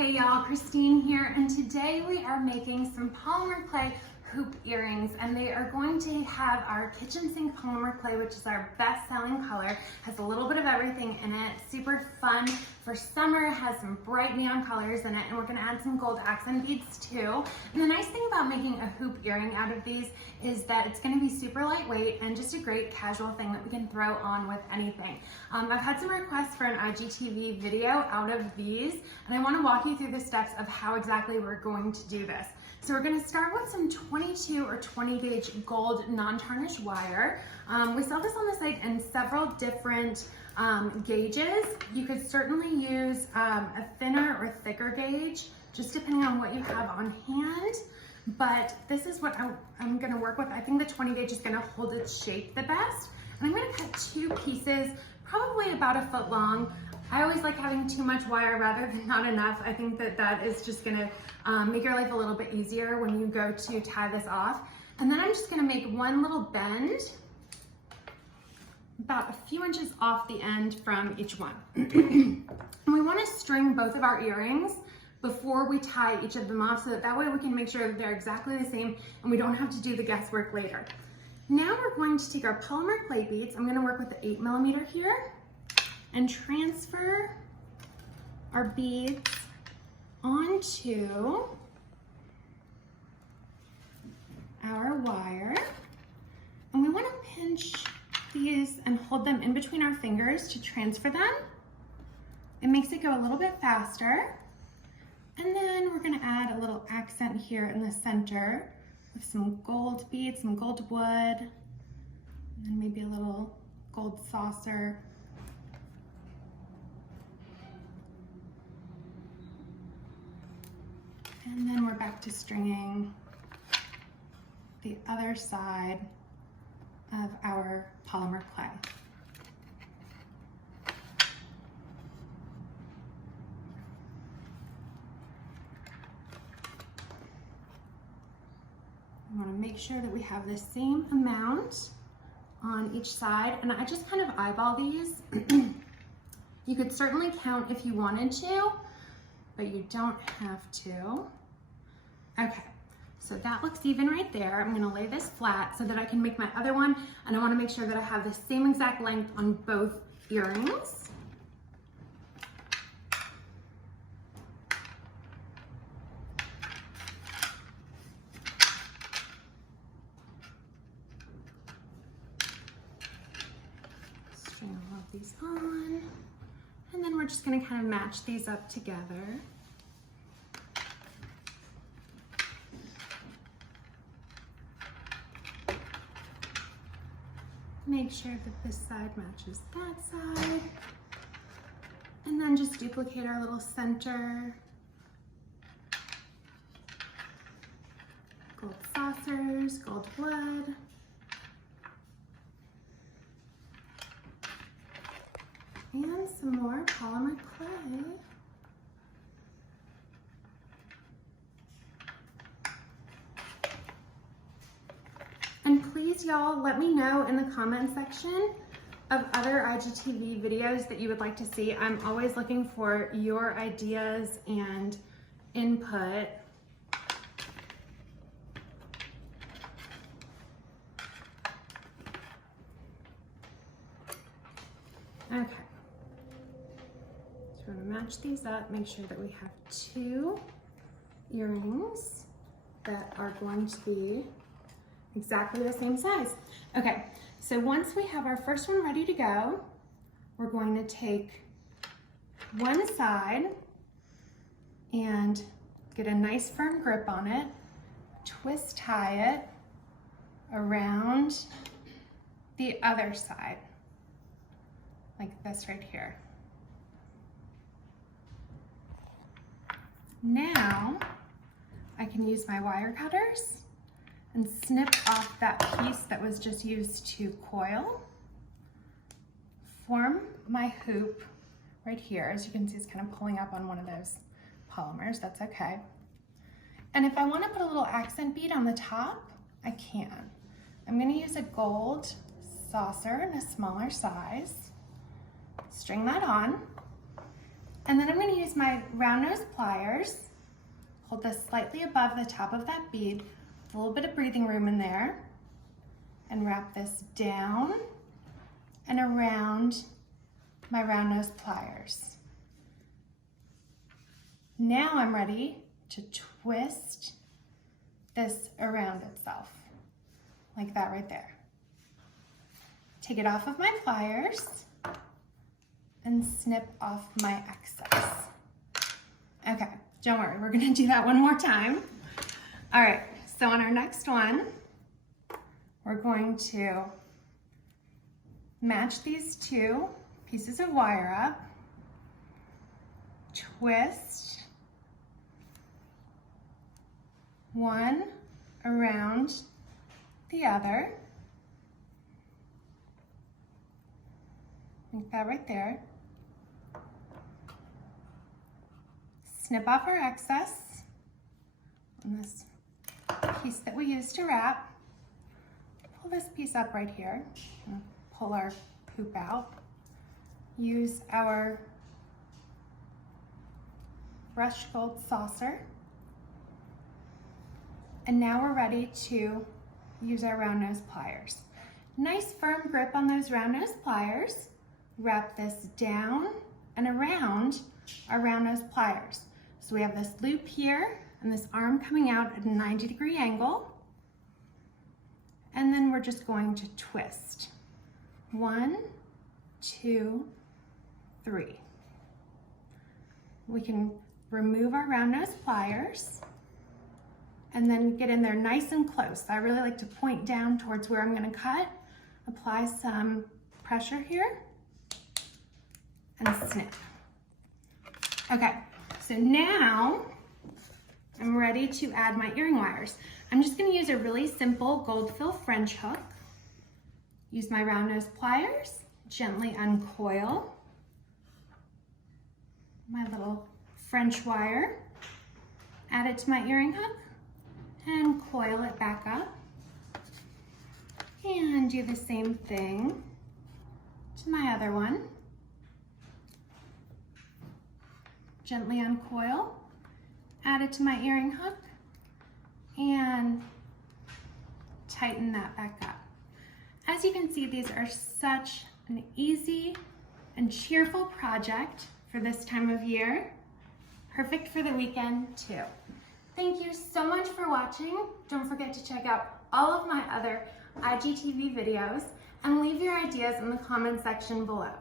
Hey y'all, Christine here, and today we are making some polymer clay hoop earrings, and they are going to have our kitchen sink polymer clay, which is our best-selling color. Has a little bit of everything in it. Super fun for summer, has some bright neon colors in it, and we're gonna add some gold accent beads too. And the nice thing about making a hoop earring out of these is that it's gonna be super lightweight and just a great casual thing that we can throw on with anything. I've had some requests for an IGTV video out of these, and I wanna walk you through the steps of how exactly we're going to do this. So we're gonna start with some 22 or 20 gauge gold non-tarnish wire. We sell this on the site in several different gauges. You could certainly use a thinner or thicker gauge, just depending on what you have on hand. But this is what I'm gonna work with. I think the 20 gauge is gonna hold its shape the best. And I'm gonna cut two pieces, probably about a foot long. I always like having too much wire rather than not enough. I think that that is just gonna make your life a little bit easier when you go to tie this off. And then I'm just gonna make one little bend, about a few inches off the end from each one. And we wanna string both of our earrings before we tie each of them off, so that way we can make sure that they're exactly the same and we don't have to do the guesswork later. Now we're going to take our polymer clay beads. I'm gonna work with the 8mm here and transfer our beads onto our wire. And we want to pinch these and hold them in between our fingers to transfer them. It makes it go a little bit faster. And then we're going to add a little accent here in the center with some gold beads, some gold wood, and then maybe a little gold saucer. And then we're back to stringing the other side of our polymer clay. We want to make sure that we have the same amount on each side, and I just kind of eyeball these. You could certainly count if you wanted to, but you don't have to. Okay, so that looks even right there. I'm gonna lay this flat so that I can make my other one, and I wanna make sure that I have the same exact length on both earrings. String all of these on, and then we're just gonna kind of match these up together. Make sure that this side matches that side. And then just duplicate our little center. Gold saucers, gold wood. And some more polymer clay. And please, y'all, let me know in the comment section of other IGTV videos that you would like to see. I'm always looking for your ideas and input. Okay. So we're gonna match these up, make sure that we have two earrings that are going to be exactly the same size. Okay, so once we have our first one ready to go, we're going to take one side and get a nice firm grip on it, twist tie it around the other side, like this right here. Now I can use my wire cutters and snip off that piece that was just used to coil. Form my hoop right here. As you can see, it's kind of pulling up on one of those polymers. That's okay. And if I want to put a little accent bead on the top, I can. I'm going to use a gold saucer in a smaller size. String that on. And then I'm going to use my round nose pliers, hold this slightly above the top of that bead, with a little bit of breathing room in there, and wrap this down and around my round nose pliers. Now I'm ready to twist this around itself, like that right there. Take it off of my pliers and snip off my excess. Okay, don't worry, we're gonna do that one more time. All right, so on our next one, we're going to match these two pieces of wire up, twist one around the other, like that right there. Snip off our excess on this piece that we used to wrap. Pull this piece up right here, pull our poop out. Use our brushed gold saucer. And now we're ready to use our round nose pliers. Nice firm grip on those round nose pliers. Wrap this down and around our round nose pliers. So we have this loop here and this arm coming out at a 90-degree angle. And then we're just going to twist. 1, 2, 3. We can remove our round nose pliers and then get in there nice and close. I really like to point down towards where I'm gonna cut, apply some pressure here, and snip. Okay, so now I'm ready to add my earring wires. I'm just gonna use a really simple gold fill French hook. Use my round nose pliers, gently uncoil my little French wire, add it to my earring hook, and coil it back up. And do the same thing to my other one. Gently uncoil, add it to my earring hook, and tighten that back up. As you can see, these are such an easy and cheerful project for this time of year. Perfect for the weekend too. Thank you so much for watching. Don't forget to check out all of my other IGTV videos and leave your ideas in the comment section below.